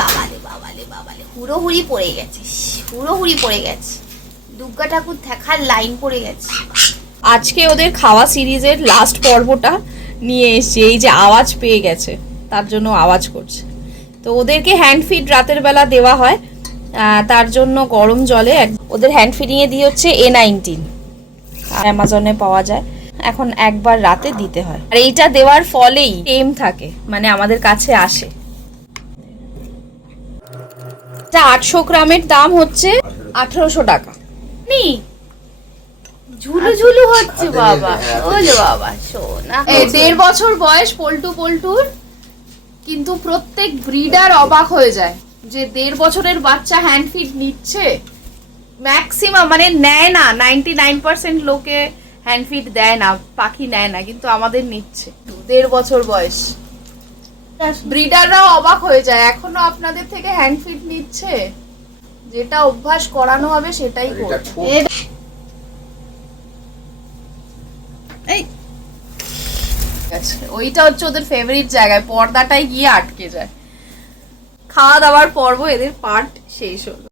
বাবালে বাবালে বাবালে হুড়োহুড়ি পড়ে গেছে, হুড়োহুড়ি পড়ে গেছে, দুর্গা ঠাকুর দেখার লাইন পড়ে গেছে। আজকে ওদের খাওয়া সিরিজের লাস্ট পর্বটা নিয়ে এসছে, এই যে আওয়াজ পেয়ে গেছে তার জন্য আওয়াজ করছে। তো ওদেরকে হ্যান্ড ফিড রাতের বেলা দেওয়া হয়, তার জন্য গরম জলে ওদের হ্যান্ড ফিডিংয়ে দিয়ে হচ্ছে A19, অ্যামাজনে পাওয়া যায়। এখন একবার রাতে দিতে হয়, আর এইটা দেওয়ার ফলেই টেম থাকে, মানে আমাদের কাছে আসে। 800 গ্রামের দাম হচ্ছে 1800 টাকা। ঝুলু ঝুলু হচ্ছে বাবা, ওলে বাবা সোনা। 1.5 বছর বয়স পল্টুর, কিন্তু প্রত্যেক ব্রিডার অবাক হয়ে যায় যে 1.5 বছরের বাচ্চা হ্যান্ড ফিড নিচ্ছে। ম্যাক্সিমাম মানে নেয় না, 99% লোকে হ্যান্ড ফিড দেয় না, পাখি নেয় না, কিন্তু আমাদের নিচ্ছে। 1.5 বছর বয়স, ব্রিডাররাও অবাক হয়ে যায় এখনো আপনাদের থেকে হ্যান্ড ফিড নিচ্ছে। যেটা অভ্যাস করানো হবে সেটাই করবে। ওইটা হচ্ছে ওদের ফেভারিট জায়গায়, পর্দাটাই গিয়ে আটকে যায়। খাওয়া দাওয়ার পর্ব এদের পার্ট শেষ হলো।